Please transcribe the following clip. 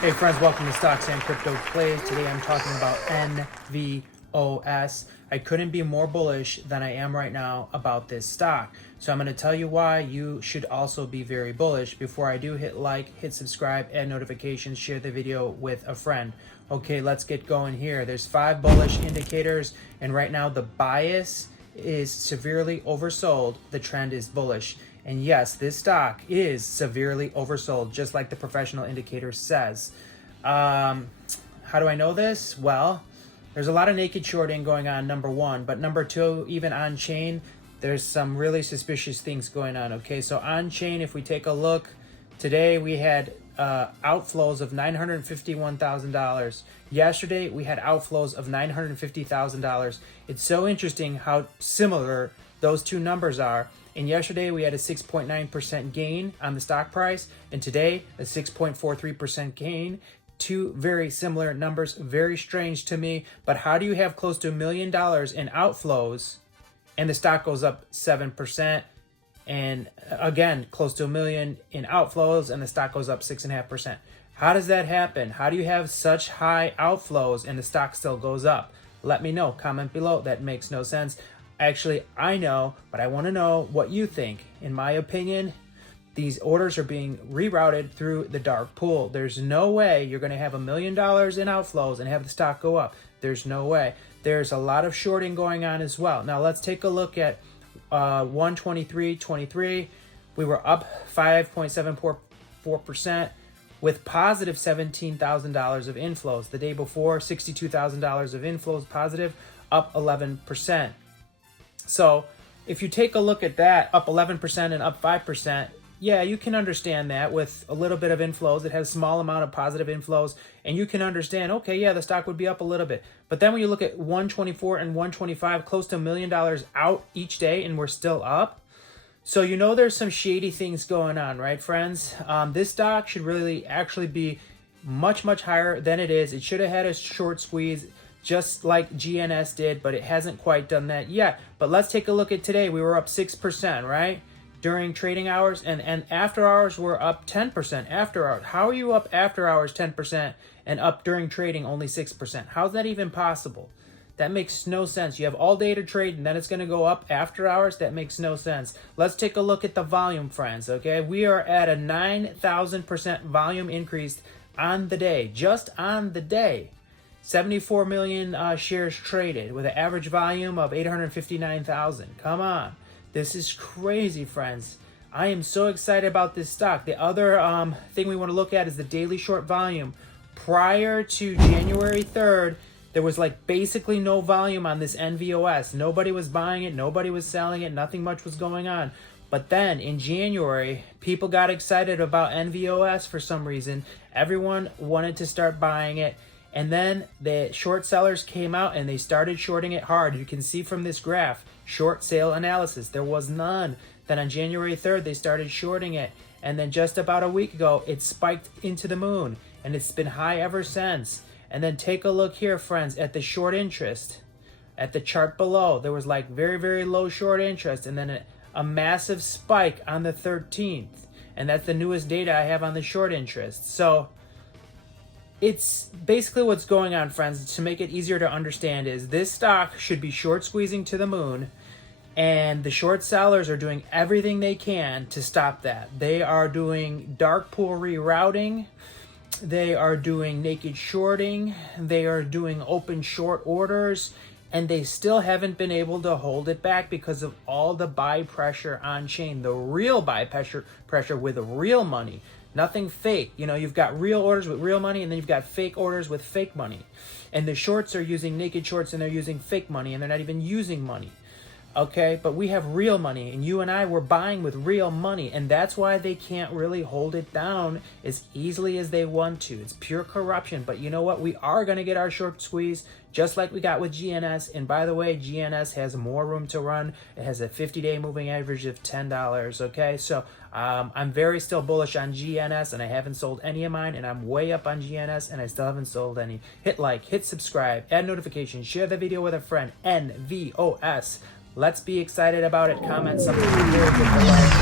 Hey friends, welcome to Stocks and Crypto Plays. Today I'm talking about NVOS. I couldn't be more bullish than I am right now about this stock. So I'm going to tell you why you should also be very bullish. Before I do, hit like, hit subscribe, add notifications, share the video with a friend. Okay, let's get going here. There's 5 bullish indicators, and right now the bias is severely oversold. The trend is bullish. And yes, this stock is severely oversold, just like the professional indicator says. How do I know this? Well, there's a lot of naked shorting going on, number one. But number two, even on chain, there's some really suspicious things going on. Okay, so on chain, if we take a look, today we had outflows of $951,000. Yesterday, we had outflows of $950,000. It's so interesting how similar those two numbers are. And yesterday we had a 6.9% gain on the stock price, and today a 6.43% gain. Two very similar numbers, very strange to me. But how do you have close to $1 million in outflows and the stock goes up 7%? And again, close to $1 million in outflows and the stock goes up 6.5%. How does that happen? How do you have such high outflows and the stock still goes up? Let me know. Comment below. That makes no sense. Actually, I know, but I want to know what you think. In my opinion, these orders are being rerouted through the dark pool. There's no way you're going to have $1 million in outflows and have the stock go up. There's no way. There's a lot of shorting going on as well. Now let's take a look at 123.23. We were up 5.744% with positive $17,000 of inflows. The day before, $62,000 of inflows positive, up 11%. So if you take a look at that, up 11% and up 5%, yeah, you can understand that with a little bit of inflows. It has a small amount of positive inflows, and you can understand, okay, yeah, the stock would be up a little bit. But then when you look at 124 and 125, close to $1 million out each day, and we're still up. So you know there's some shady things going on, right, friends? This stock should really actually be much, much higher than it is. It should have had a short squeeze, just like GNS did, but it hasn't quite done that yet. But let's take a look at today. We were up 6%, right? During trading hours, and after hours we're up 10% after hours. How are you up after hours 10% and up during trading only 6%? How's that even possible? That makes no sense. You have all day to trade and then it's going to go up after hours? That makes no sense. Let's take a look at the volume, friends, okay? We are at a 9,000% volume increase on the day, just on the day. 74 million shares traded with an average volume of 859,000. Come on. This is crazy, friends. I am so excited about this stock. The other thing we want to look at is the daily short volume. Prior to January 3rd, there was like basically no volume on this NVOS. Nobody was buying it. Nobody was selling it. Nothing much was going on. But then in January, people got excited about NVOS for some reason. Everyone wanted to start buying it. And then the short sellers came out and they started shorting it hard. You can see from this graph, short sale analysis, there was none. Then on January 3rd, they started shorting it. And then just about a week ago, it spiked into the moon. And it's been high ever since. And then take a look here, friends, at the short interest. At the chart below, there was like very, very low short interest. And then a massive spike on the 13th. And that's the newest data I have on the short interest. So it's basically what's going on, friends. To make it easier to understand is this stock should be short squeezing to the moon, and the short sellers are doing everything they can to stop that. They are doing dark pool rerouting. They are doing naked shorting. They are doing open short orders, and they still haven't been able to hold it back because of all the buy pressure on chain, the real buy pressure with real money. Nothing fake. You know, you've got real orders with real money, and then you've got fake orders with fake money. And the shorts are using naked shorts, and they're using fake money, and they're not even using money. Okay, but we have real money, and you and I were buying with real money, and that's why they can't really hold it down as easily as they want to. It's pure corruption. But you know what? We are going to get our short squeeze, just like we got with GNS. And by the way, GNS has more room to run. It has a 50-day moving average of $10. Okay, so I'm very still bullish on GNS, and I haven't sold any of mine, and I'm way up on GNS, and I still haven't sold any. Hit like, hit subscribe, add notifications, share the video with a friend. NVOS. Let's be excited about it. Comment something very good below.